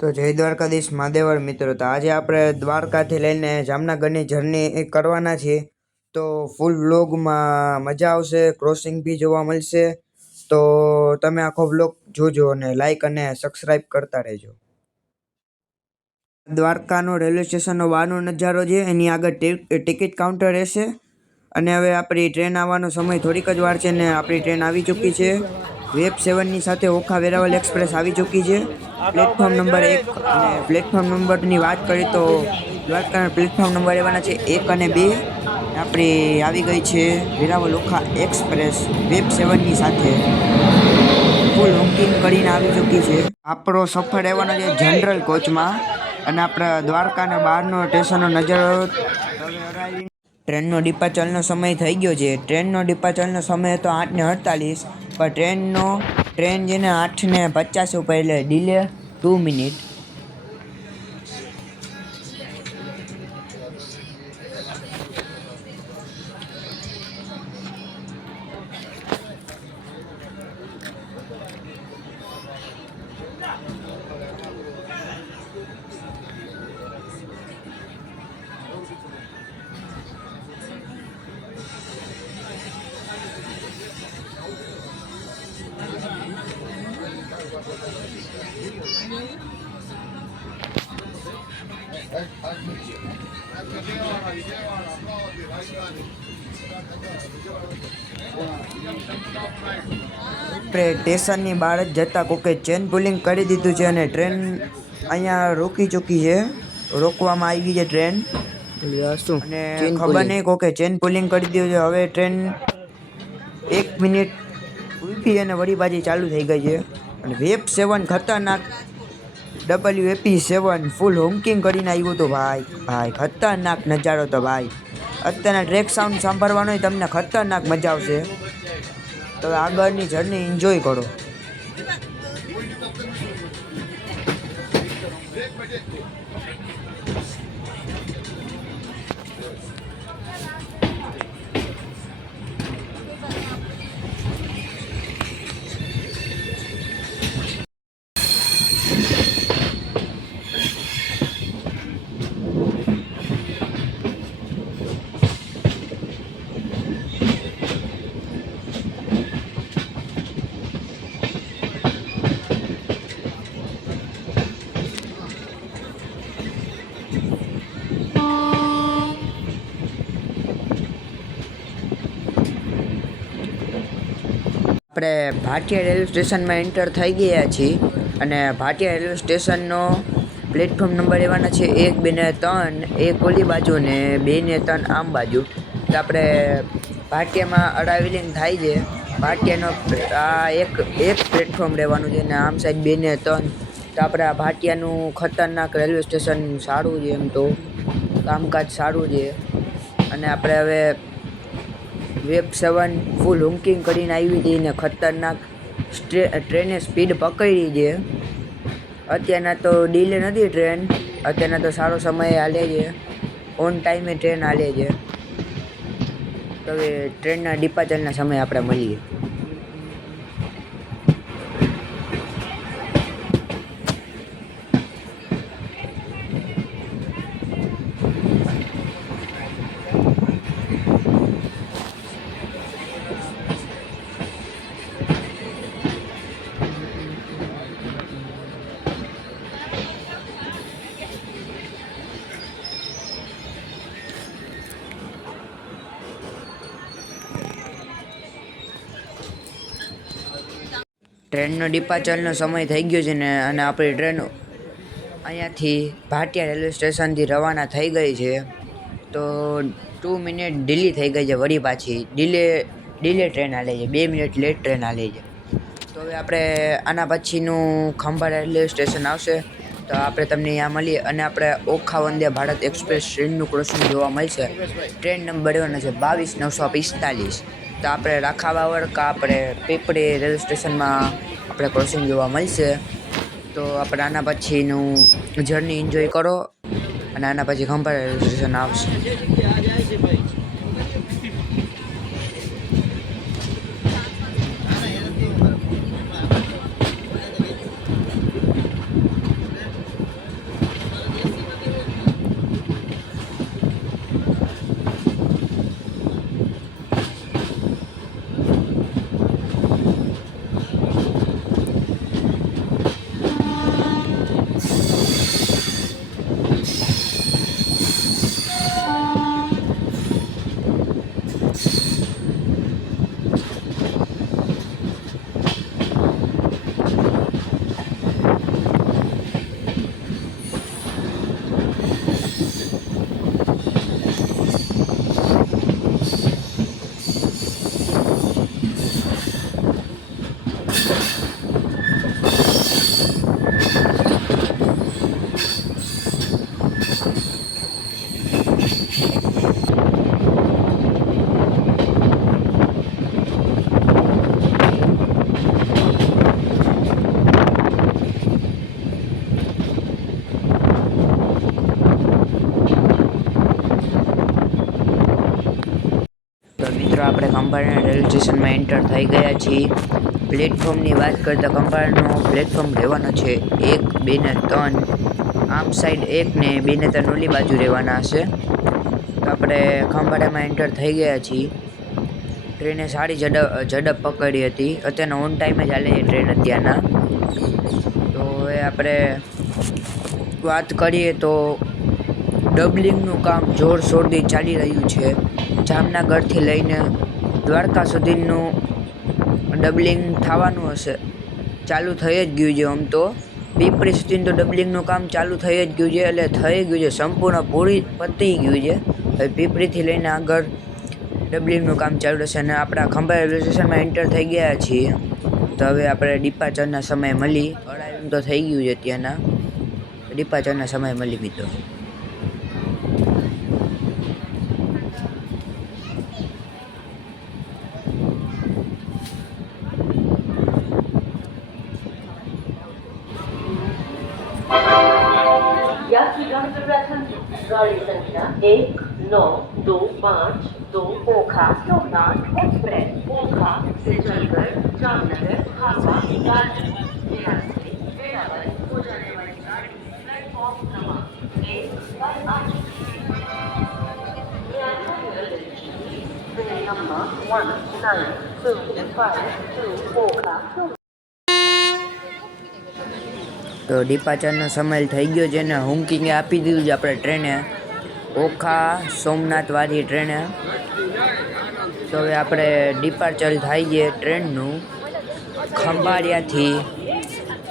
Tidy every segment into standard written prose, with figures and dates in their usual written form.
તો જય દ્વારકાધીશ મહાદેવર મિત્રો, તો આજે આપણે દ્વારકાથી લઈને જામનગરની જર્ની કરવાના છીએ. તો ફૂલ વ્લોગમાં મજા આવશે, ક્રોસિંગ બી જોવા મળશે. તો તમે આખો વ્લોગ જોજો અને લાઈક અને સબસ્ક્રાઈબ કરતા રહેજો. દ્વારકાનો રેલવે સ્ટેશનનો બહારનો નજારો છે, એની આગળ ટિકિટ કાઉન્ટર રહેશે. અને હવે આપણી ટ્રેન આવવાનો સમય થોડીક જ વાર છે ને આપણી ટ્રેન આવી ચૂકી છે. વેબ 7ની સાથે ઓખા વેરાવળ એક્સપ્રેસ આવી ચૂકી છે. પ્લેટફોર્મ નંબર 1 અને પ્લેટફોર્મ નંબરની વાત કરીએ તો દ્વારકાના પ્લેટફોર્મ નંબર લેવાના છે 1 અને 2. આપણી આવી ગઈ છે વેરાવળ ઓખા એક્સપ્રેસ વેબ 7ની સાથે ફૂલ બુકિંગ કરીને આવી ચૂકી છે. આપણો સફર રહેવાનો છે જનરલ કોચમાં અને આપણા દ્વારકાના બહારનો સ્ટેશનનો નજારો. ટ્રેનનો ડિપાર્ચરનો સમય થઈ ગયો છે. ટ્રેનનો ડિપાર્ચરનો સમય હતો 8:48, પણ ટ્રેન જેને 8:50 ઉપર એટલે ડીલે 2 મિનિટ. સ્ટેશનની બહાર જ જતા કોકે ચેન પુલિંગ કરી દીધું છે અને ટ્રેન અહીંયા રોકી ચૂકી છે, રોકવામાં આવી છે ટ્રેન. અને ખબર નહીં કોકે ચેન પુલિંગ કરી દીધું છે. હવે ટ્રેન 1 મિનિટ ઊભી અને વળી પાછી ચાલુ થઈ ગઈ છે. અને વેબ 7 ખતરનાક WAP7 ફૂલ હોંકિંગ કરીને આવ્યું હતું ભાઈ ખતરનાક નજારો તો ભાઈ. અત્યારના ટ્રેક સાઉન્ડ સાંભળવાનો તમને ખતરનાક મજા આવશે. તો આગળની જર્ની એન્જોય કરો. આપણે ભાટિયા રેલવે સ્ટેશનમાં એન્ટર થઈ ગયા છીએ અને ભાટિયા રેલવે સ્ટેશનનો પ્લેટફોર્મ નંબર લેવાના છે 1, 2 ને 3. 1 ઓલી બાજુ ને 2 ને 3 આમ બાજુ. તો આપણે ભાટિયામાં અરાઇવલિંગ થાય છે. ભાટિયાનો આ એક પ્લેટફોર્મ લેવાનું છે અને આમ સાઈડ 2 ને 3. તો આપણે આ ભાટિયાનું ખતરનાક રેલવે સ્ટેશન સારું છે, એમ તો કામકાજ સારું છે. અને આપણે હવે વેબ 7 ફૂલ હોંકિંગ કરીને આવી હતી ને ખતરનાક ટ્રેને સ્પીડ પકડી છે. અત્યારના તો ડીલે નથી ટ્રેન, અત્યારના તો સારો સમય હાલે છે, ઓન ટાઈમે ટ્રેન હાલે છે. તો હવે ટ્રેનના ડિપાર્ચરના સમયે આપણે મળીએ. ટ્રેનનો ડિપાર્ચરનો સમય થઈ ગયો છે ને અને આપણી ટ્રેન અહીંયાથી ભાટિયા રેલવે સ્ટેશનથી રવાના થઈ ગઈ છે. તો 2 મિનિટ ડીલે થઈ ગઈ છે, વળી પાછી ડીલે ટ્રેન હાલે છે, 2 મિનિટ લેટ ટ્રેન હાલે છે. તો હવે આપણે આના પછીનું ખંભાત રેલવે સ્ટેશન આવશે તો આપણે તમને અહીંયા મળીએ. અને આપણે ઓખા વંદે ભારત એક્સપ્રેસ ટ્રેનનું ક્રોસિંગ જોવા મળશે. ટ્રેન નંબર લેવાનો છે 22 945. તો આપણે રાખાવાવડ કે આપણે પીપળી રેલવે સ્ટેશનમાં આપણે ક્રોસિંગ જોવા મળશે. તો આપણે આના પછીનું જર્ની એન્જોય કરો અને આના પછી ખંભાત રેલવે સ્ટેશન આવશે. આપણે ખંભાળિયા રેલવે સ્ટેશનમાં એન્ટર થઈ ગયા છીએ. પ્લેટફોર્મની વાત કરતાં ખંભાળિયાનો પ્લેટફોર્મ રહેવાનો છે 1, 2 ને 3. આમ સાઈડ 1 ને 2 ને 3 ઓલી બાજુ રહેવાના હશે. તો આપણે ખંભાળિયામાં એન્ટર થઈ ગયા છીએ. ટ્રેને સારી ઝડપ પકડી હતી. અત્યારના ઓન ટાઈમે જ હાલે છે ટ્રેન અત્યારના. તો હવે આપણે વાત કરીએ તો ડબલિંગનું કામ જોરશોરથી ચાલી રહ્યું છે. જામનગરથી લઈને દ્વારકા સુધીનું ડબલિંગ થવાનું હશે. ચાલુ થઈ જ ગયું છે. આમ તો પીપળી સુધીનું તો ડબલિંગનું કામ ચાલુ થઈ જ ગયું છે. એટલે થઈ ગયું છે, સંપૂર્ણ પૂરી પતી ગયું છે. હવે પીપળીથી લઈને આગળ ડબલિંગનું કામ ચાલુ રહેશે. અને આપણા ખંભાળિયા રેલવે સ્ટેશનમાં એન્ટર થઈ ગયા છીએ. તો હવે આપણે ડિપાર્ચરના સમયે મળી. અરાઇવિંગ તો થઈ ગયું છે ત્યાંના. ડિપાર્ચરના સમયે મળી મિત્રો. यात्रीगण कृपया ध्यान गाड़ी संख्या 1925 ओखा सोमनाथ एक्सप्रेस ओखा से चलकर जामनगर हावड़ा गाड़ी वेरावल हो जाने वाली गाड़ी प्लेटफॉर्म क्रमांक 1 पर आ चुकी है. ट्रेन नंबर 1925 ओखा. તો ડિપાર્ચરનો સમય થઈ ગયો છે ને હુંકિંગે આપી દીધું છે આપણે ટ્રેને, ઓખા સોમનાથવાળી ટ્રેને. તો હવે આપણે ડિપાર્ચર થાય છે ટ્રેનનું ખંભાળિયાથી.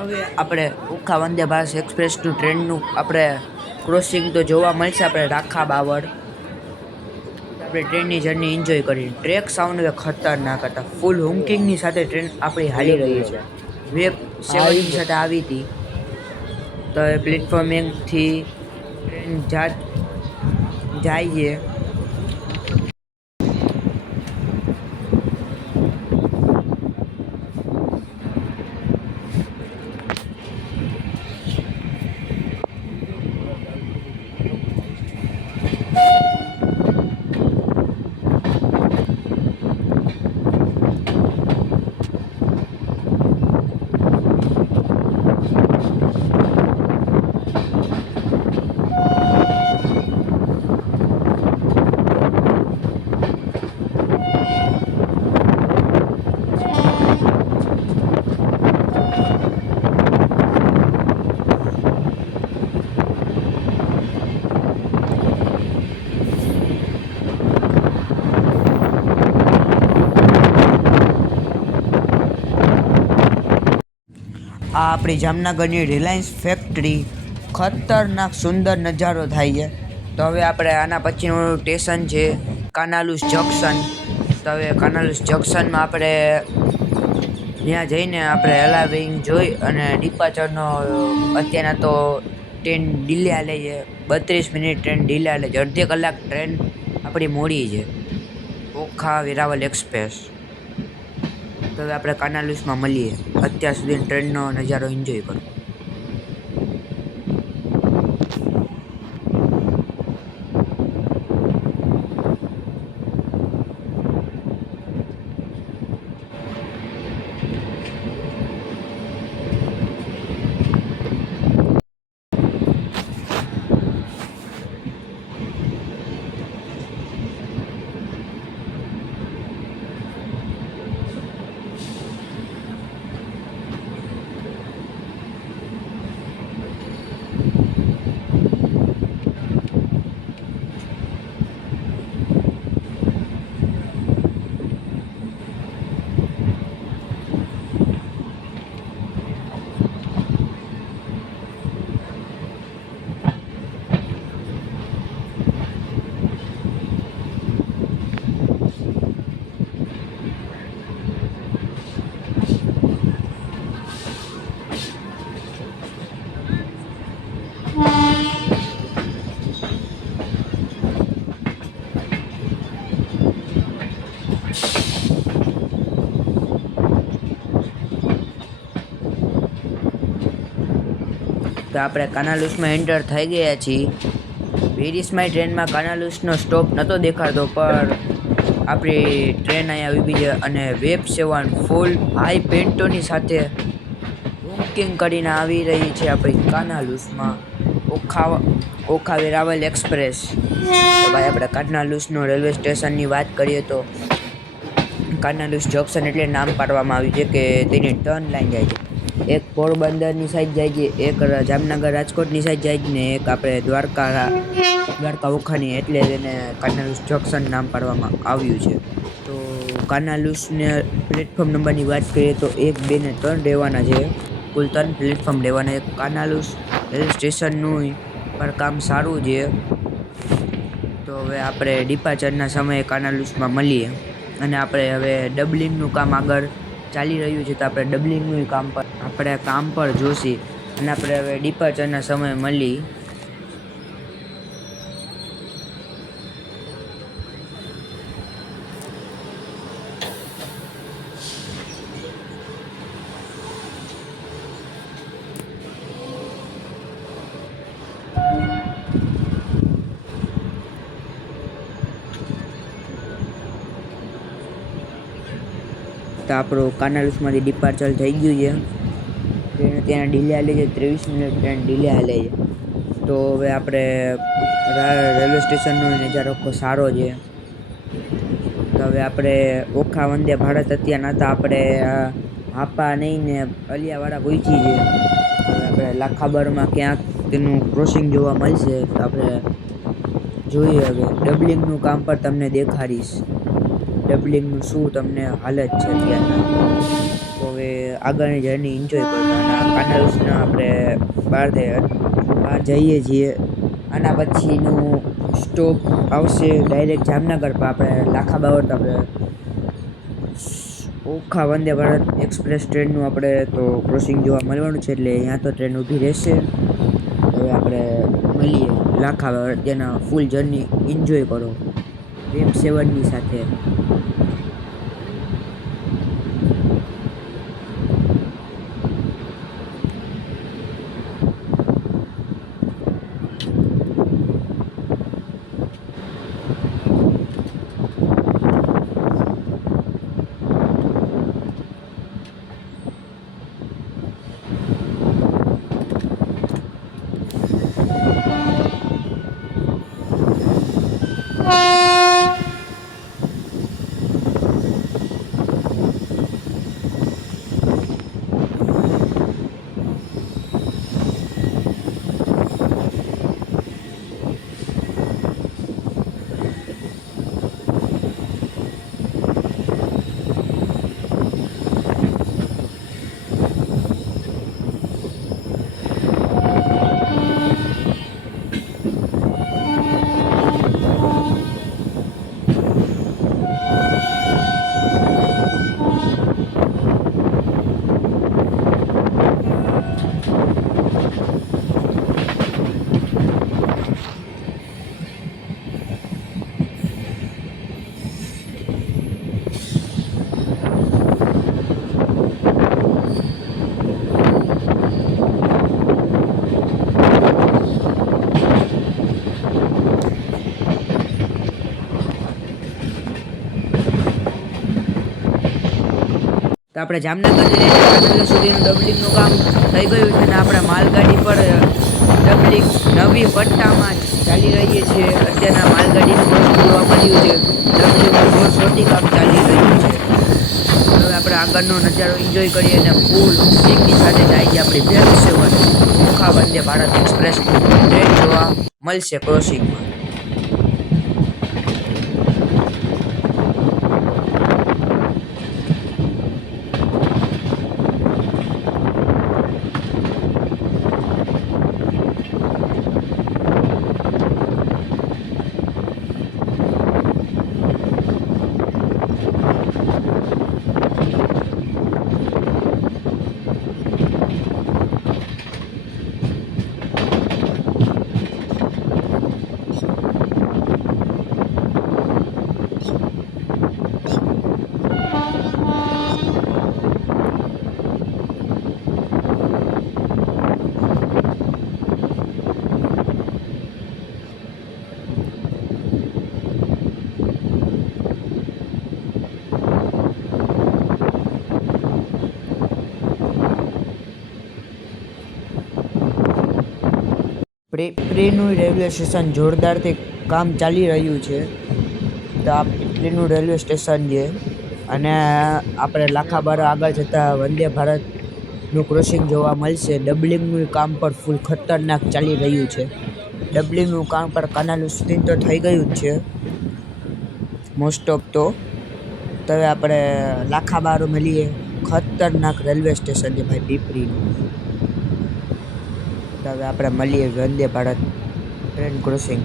હવે આપણે ઓખા વંદે ભારત એક્સપ્રેસનું ટ્રેનનું આપણે ક્રોસિંગ તો જોવા મળશે આપણે રાખા બાવળ. આપણે ટ્રેનની જર્ની એન્જોય કરી. ટ્રેક સાઉન્ડ હવે ખતરનાક હતા. ફૂલ હુંકિંગની સાથે ટ્રેન આપણી હાલી રહી છે. વેબ 7 સાથે આવી હતી. તો પ્લેટફોર્મ 1થી ટ્રેન જાય છે. આ આપણી જામનગરની રિલાયન્સ ફેક્ટરી. ખતરનાક સુંદર નજારો થાય છે. તો હવે આપણે આના પછીનું સ્ટેશન છે કાનાલુસ જંકશન. તો હવે કાનાલુસ જંકશનમાં આપણે ત્યાં જઈને આપણે અલાર્મિંગ જોઈ અને ડિપાર્ચરનો અત્યારના તો ટ્રેન ડીલે હાલે છે. 32 મિનિટ ટ્રેન ડીલે હાલે છે. અડધી કલાક ટ્રેન આપણી મોડી છે, ઓખા વેરાવળ એક્સપ્રેસ. તો હવે આપણે કાનાલુસમાં મળીએ. અત્યાર સુધી ટ્રેનનો નજારો એન્જોય કરો. તો આપણે કાનાલુસમાં એન્ટર થઈ ગયા છીએ. વેરીસમાય ટ્રેનમાં કાનાલુસનો સ્ટોપ નહોતો દેખાતો, પણ આપણી ટ્રેન અહીંયા ઊભી છે અને વેબ સેવન ફૂલ હાઈ પેન્ટોની સાથે બુકિંગ કરીને આવી રહી છે આપણી કાનાલુસમાં ઓખા વેરાવલ એક્સપ્રેસ. તો ભાઈ આપણે કાનાલુસનો રેલવે સ્ટેશનની વાત કરીએ તો કાનાલુસ જંકશન એટલે નામ પાડવામાં આવ્યું છે કે તેની ટર્ન લાઈન જાય છે. એક પોરબંદરની સાઈડ જાય છે, એક જામનગર રાજકોટની સાઈડ જાય છે ને એક આપણે દ્વારકા ઓખાની, એટલે તેને કાનાલુસ જંકશન નામ પાડવામાં આવ્યું છે. તો કાનાલુસને પ્લેટફોર્મ નંબરની વાત કરીએ તો 1, 2 ને 3 રહેવાના છે. કુલ 3 પ્લેટફોર્મ રહેવાના છે. કાનાલુસ રેલવે સ્ટેશનનું પણ કામ સારું છે. તો હવે આપણે ડિપાર્ચરના સમયે કાનાલુસમાં મળીએ અને આપણે હવે ડબલિંગનું કામ આગળ ચાલી રહ્યું છે, તો આપણે ડબલિંગનું કામ પર જોશી અને આપણે હવે ડિપાર્ચરના સમયે મળી. તો આપણું કાનાલુસમાંથી ડિપાર્ચર થઈ ગયું છે. ટ્રેન ત્યાં ડીલે હાલે છે, 23 મિનિટ ટ્રેન ડીલે હાલે છે. તો હવે આપણે રેલવે સ્ટેશનનો નજારો ખૂબ સારો છે. તો હવે આપણે ઓખા વંદે ભારત અત્યારના હતા આપણે હાપા નહીં ને અલિયાવાડા પહોંચી છે. હવે આપણે લાખાબરમાં ક્યાંક તેનું ક્રોસિંગ જોવા મળશે, તો આપણે જોઈએ. હવે ડબલિંગનું કામ પર તમને દેખાડીશ ડબલિંગનું શું તમને હાલત છે અત્યારના. તો હવે આગળની જર્ની એન્જોય કરતા અને કાનાલુસના આપણે બહાર જઈએ છીએ. આના પછીનું સ્ટોપ આવશે ડાયરેક્ટ જામનગર પર. આપણે લાખાબાવર તો આપણે ઓખા વંદે ભારત એક્સપ્રેસ ટ્રેનનું આપણે તો ક્રોસિંગ જોવા મળવાનું છે, એટલે અહીંયા તો ટ્રેન ઊભી રહેશે. હવે આપણે મળીએ લાખાબાવર, ત્યાંના ફૂલ જર્ની એન્જોય કરો વેબ સેવનની સાથે. તો આપણે જામનગરથી લઈને કાનાલુસ સુધીનું ડબલિંગનું કામ થઈ ગયું છે અને આપણે માલગાડી પર ડબલિંગ નવી પટ્ટામાં ચાલી રહીએ છીએ. અત્યારના માલગાડીનું વસ્તુ જોવા મળ્યું છે. ડબલિંગનું જોરશોરથી કામ ચાલી રહ્યું છે. હવે આપણે આગળનો નજારો એન્જોય કરીએ અને ફૂલ બુકિંગની સાથે જાય છે આપણી વેબ સેવન ઓખા વંદે ભારત એક્સપ્રેસની ટ્રેન જોવા મળશે ક્રોસિંગમાં. પીપરીનું રેલવે સ્ટેશન જોરદારથી કામ ચાલી રહ્યું છે. તો આ પીપરીનું રેલવે સ્ટેશન છે અને આપણે લાખાબારા આગળ જતાં વંદે ભારતનું ક્રોસિંગ જોવા મળશે. ડબલિંગનું કામ પણ ફૂલ ખતરનાક ચાલી રહ્યું છે. ડબલિંગનું કામ પર કાનાલું સુધી તો થઈ ગયું જ છે મોસ્ટ ઓફ. તો હવે આપણે લાખાબારું મળીએ. ખતરનાક રેલવે સ્ટેશન છે ભાઈ પીપરીનું. તો હવે આપણે મળીએ વંદે ભારત ટ્રેન ક્રોસિંગ.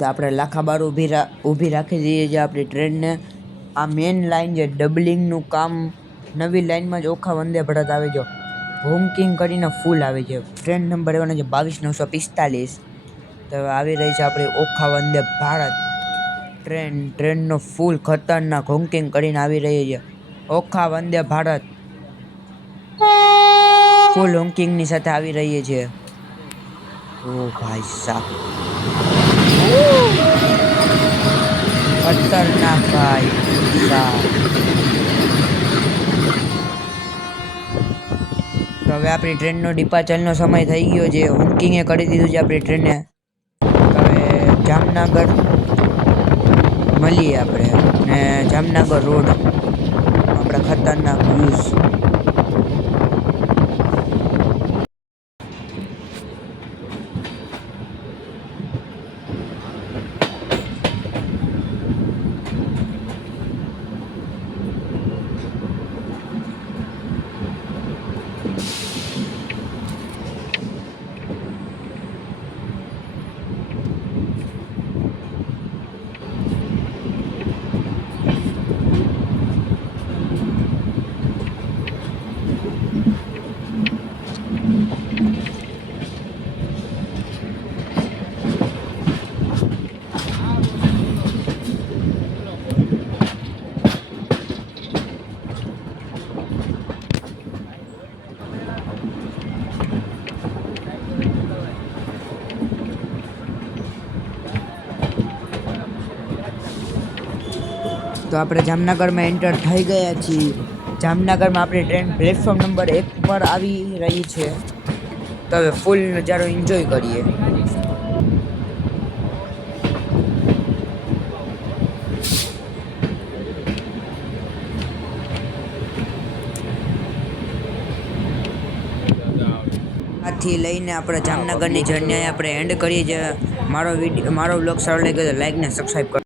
તો આપણે લાખાબાર ઊભી રાખી દઈએ છીએ આપણી ટ્રેનને. આ મેન લાઈન છે. ડબલિંગનું કામ નવી લાઈનમાં જ ઓખા વંદે ભારત આવે છે. હોંકિંગ કરીને ફૂલ આવે છે. ટ્રેન નંબર એવાનો છે 22,945. તો હવે આવી રહી છે આપણી ઓખા વંદે ભારત ટ્રેનનો ફૂલ ખતરનાક હોંકિંગ કરીને આવી રહી છે. ઓખા વંદે ભારત ફૂલ હોંકિંગની સાથે આવી રહી છે. ઓ ભાઈ સાહેબ, ખતરનાક ભાઈ સાહેબ. તો હવે આપણી ટ્રેનનો ડિપાર્ચરનો સમય થઈ ગયો છે. હોંકિંગે કરી દીધું છે આપણી ટ્રેને. હવે જામનગર મળીએ આપણે ને જામનગર રોડ આપણા ખતરનાક વ્યૂઝ. તો આપણે જામનગરમાં એન્ટર થઈ ગયા છીએ. જામનગરમાં આપણી ટ્રેન પ્લેટફોર્મ નંબર 1 પર આવી રહી છે. તો હવે ફૂલ નજારો એન્જોય કરીએ. આથી લઈને આપણે જામનગરની જર્ની આપણે એન્ડ કરીએ છીએ. મારો વ્લોગ સારો લાગ્યો તો લાઈક ને સબસ્ક્રાઈબ કરો.